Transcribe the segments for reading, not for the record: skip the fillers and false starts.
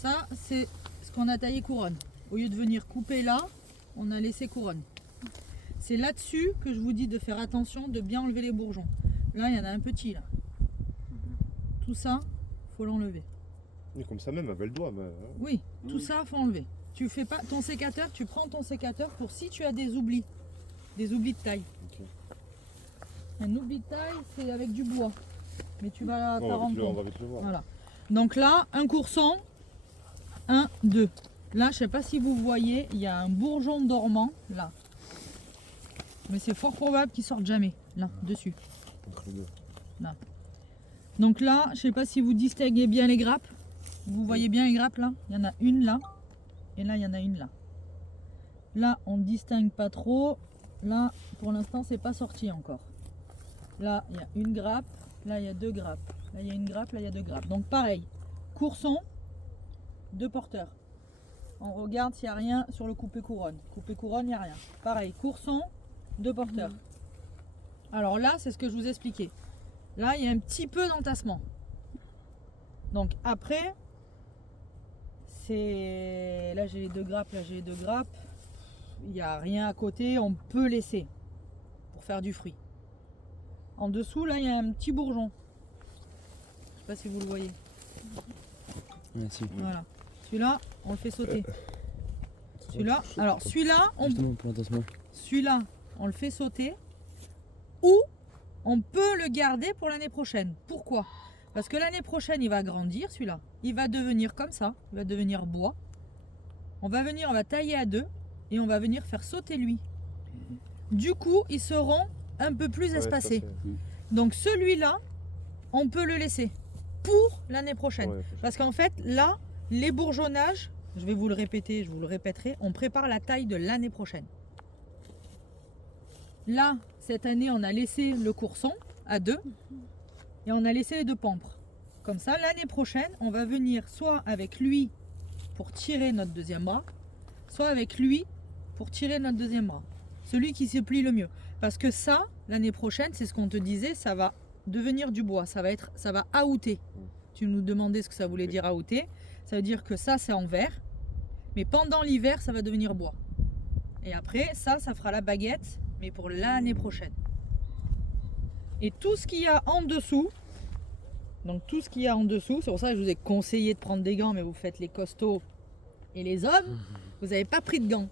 Ça, c'est ce qu'on a taillé couronne. Au lieu de venir couper là, on a laissé couronne. C'est là-dessus que je vous dis de faire attention, de bien enlever les bourgeons. Là, il y en a un petit là. Tout ça, faut l'enlever. Mais comme ça même, avec le doigt. Mais... Oui, tout ça, faut enlever. Tu fais pas ton sécateur, tu prends ton sécateur pour si tu as des oublis de taille. Okay. Un oubli de taille, c'est avec du bois. Mais tu vas t'en rendre On compte. va vite le voir. Voilà. Donc là, un courson, 1, 2. Là, je sais pas si vous voyez, il y a un bourgeon dormant là. Mais c'est fort probable qu'il sorte jamais, là, dessus. Entre les deux. Là. Donc là, je sais pas si vous distinguez bien les grappes. Vous voyez bien les grappes là? Il y en a une là. Et là, il y en a une là. Là, on ne distingue pas trop. Là, pour l'instant, c'est pas sorti encore. Là, il y a une grappe. Là, il y a deux grappes. Là, il y a une grappe. Là, il y a deux grappes. Donc pareil, courson, deux porteurs. On regarde s'il n'y a rien sur le coupé couronne. Coupé couronne, il n'y a rien. Pareil, courson, deux porteurs. Alors là, c'est ce que je vous expliquais. Là, il y a un petit peu d'entassement. Donc après, c'est... Là, j'ai les deux grappes, là, j'ai les deux grappes. Il n'y a rien à côté, on peut laisser pour faire du fruit. En dessous, là, il y a un petit bourgeon. Je ne sais pas si vous le voyez. Merci. Voilà. Celui-là, on le fait sauter. Celui-là, alors celui-là, Justement pour l'entassement. celui-là, on le fait sauter. Ou on peut le garder pour l'année prochaine. Pourquoi? Parce que l'année prochaine, il va grandir, celui-là. Il va devenir comme ça, il va devenir bois. On va venir, on va tailler à deux et on va venir faire sauter lui. Du coup, ils seront un peu plus espacés. Donc celui-là, on peut le laisser pour l'année prochaine. Ouais, Parce qu'en fait, là, les bourgeonnages, je vais vous le répéter, je vous le répéterai, on prépare la taille de l'année prochaine. Là, cette année, on a laissé le courson à deux et on a laissé les deux pampres. Comme ça, l'année prochaine, on va venir soit avec lui pour tirer notre deuxième bras, soit avec lui pour tirer notre deuxième bras. Celui qui se plie le mieux. Parce que ça, l'année prochaine, c'est ce qu'on te disait, ça va devenir du bois, ça va outer. Tu nous demandais ce que ça voulait dire outer. Ça veut dire que ça, c'est en verre, mais pendant l'hiver, ça va devenir bois. Et après, ça fera la baguette, mais pour l'année prochaine. Et tout ce qu'il y a en dessous, donc tout ce qu'il y a en dessous, c'est pour ça que je vous ai conseillé de prendre des gants, mais vous faites les costauds et les hommes, vous n'avez pas pris de gants.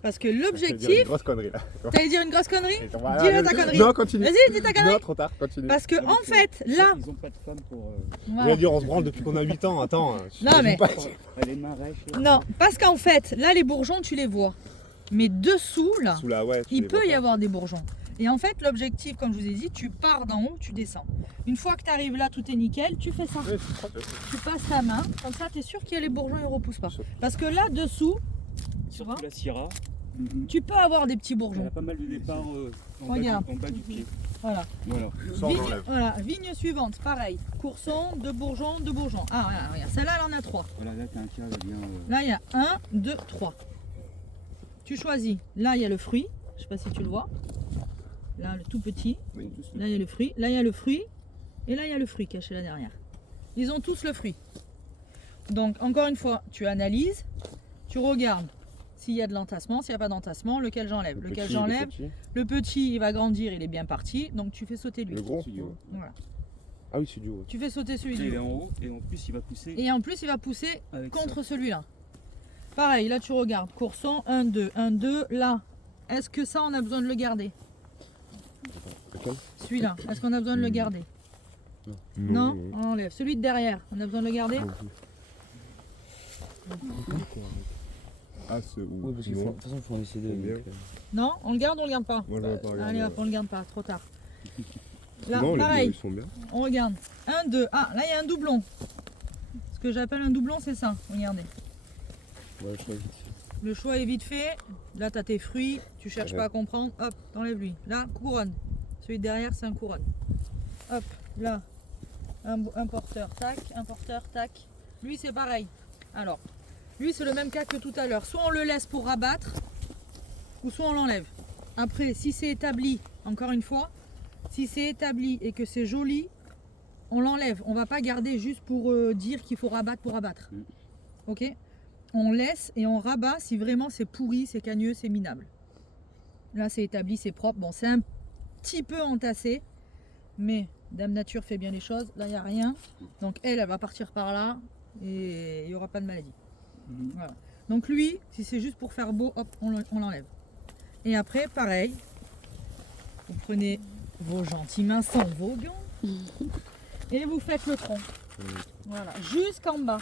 Parce que l'objectif... Grosse connerie là. T'allais dire une grosse connerie? Voilà, Dis-le ta connerie. Non, continue. Vas-y, dis ta connerie. Non, trop tard, continue. Parce que en fait, là... Ils ont pas de femme pour. Voilà. Je veux dire, on se branle depuis qu'on a 8 ans, attends. Non, mais- Elle est marèche. Non, parce qu'en fait, là, les bourgeons, tu les vois. Mais dessous, là, Sous la, ouais, tu il les peut vois y pas. avoir des bourgeons. Et en fait, l'objectif, comme je vous ai dit, tu pars d'en haut, tu descends. Une fois que tu arrives là, tout est nickel, tu fais ça. Ouais, c'est trop bien. Tu passes ta main, comme ça, tu es sûr qu'il y a les bourgeons, ils ne repoussent pas. Parce que là, dessous, Surtout la Syrah. tu peux avoir des petits Elle bourgeons. a pas mal de départs Regarde. en bas du pied. Voilà. Voilà. Ça, on Vigne, enlève. voilà. Vigne suivante, pareil. Courson, deux bourgeons, deux bourgeons. Ah, regarde. Celle-là, elle en a 3. Voilà, là t'as un cas, elle vient. Là, il y a 1, 2, 3. Tu choisis. Là, il y a le fruit. Je sais pas si tu le vois. Là, le tout petit. Oui. Là, il y a le fruit. Là, il y a le fruit. Et là, il y a le fruit caché là derrière. Ils ont tous le fruit. Donc, encore une fois, tu analyses. Tu regardes s'il y a de l'entassement. S'il n'y a pas d'entassement, lequel j'enlève. Le Lequel petit, j'enlève. le petit. Le petit, il va grandir. Il est bien parti. Donc, tu fais sauter lui. Le gros. C'est du haut. Voilà. Ah oui, c'est du haut. Tu fais sauter celui Il est du en haut et en plus il va pousser Et en plus, il va pousser avec contre ça. celui-là. Pareil, là tu regardes, courson, 1, 2, 1, 2, là. Est-ce que ça, on a besoin de le garder? Lequel? Celui-là, est-ce qu'on a besoin de le garder? Non, on enlève. Celui de derrière, on a besoin de le garder? Ah, c'est où? Oui, parce que de toute façon, il faut en essayer deux. Combien donc, Non, on le garde ou on le garde pas? Moi, je vais pas regarder. Allez hop, on le garde pas, trop tard. Là, Non, les deux, pareil, ils sont bien. on regarde. 1, 2, ah, là il y a un doublon. Ce que j'appelle un doublon, c'est ça, regardez. ouais, je crois vite fait. Le choix est vite fait. Là, tu as tes fruits, tu cherches pas à comprendre. Hop, t'enlèves lui. Là, couronne. Celui de derrière, c'est un couronne. Hop, là, un porteur, tac, un porteur, tac. Lui, c'est pareil. Alors, lui, c'est le même cas que tout à l'heure. Soit on le laisse pour rabattre, ou soit on l'enlève. Après, si c'est établi, encore une fois, si c'est établi et que c'est joli, on l'enlève. On va pas garder juste pour dire qu'il faut rabattre pour rabattre. ok? On laisse et on rabat si vraiment c'est pourri, c'est cagneux, c'est minable. Là c'est établi, c'est propre. Bon, c'est un petit peu entassé, mais Dame Nature fait bien les choses. Là il n'y a rien, donc elle va partir par là et il n'y aura pas de maladie. Mhm. Voilà. Donc lui, si c'est juste pour faire beau, hop, on l'enlève. Et après, pareil, vous prenez vos gentils mains sans vos gants et vous faites le tronc. Voilà, jusqu'en bas.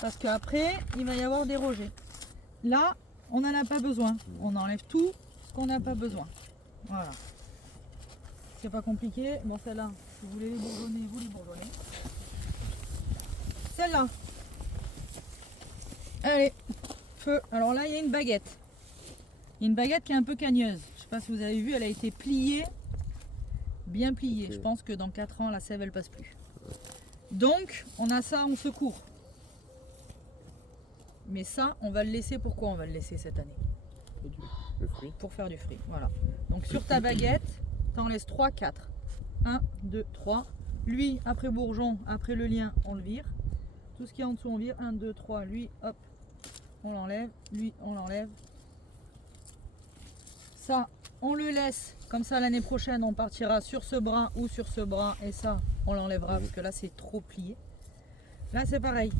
Parce qu'après, il va y avoir des rejets. Là, on n'en a pas besoin. On enlève tout ce qu'on n'a pas besoin. Voilà. C'est pas compliqué. Bon, celle-là, si vous voulez les bourgeonner, vous les bourgeonnez. Celle-là. Allez, feu. Alors là, il y a une baguette. Il y a une baguette qui est un peu cagneuse. Je sais pas si vous avez vu, elle a été pliée. Bien pliée. Ok. Je pense que dans 4 ans, la sève, elle passe plus. Donc, on a ça en secours. Mais ça, on va le laisser. Pourquoi on va le laisser cette année? Le fruit. Pour faire du fruit. Voilà. Donc, sur ta baguette, t'en laisses 3, 4. 1, 2, 3. Lui, après bourgeon, après le lien, on le vire. Tout ce qui est en dessous, on vire. 1, 2, 3. Lui, hop, on l'enlève. Lui, on l'enlève. Ça, on le laisse. Comme ça, l'année prochaine, on partira sur ce bras ou sur ce bras. Et ça, on l'enlèvera parce que là, c'est trop plié. Là, c'est pareil.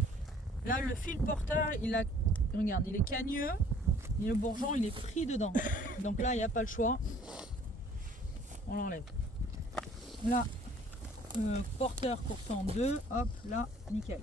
Là, le fil porteur, regarde, il est cagneux. Et le bourgeon, il est pris dedans. Donc là, il n'y a pas le choix. On l'enlève. Là, porteur courson 2. Hop, là, nickel.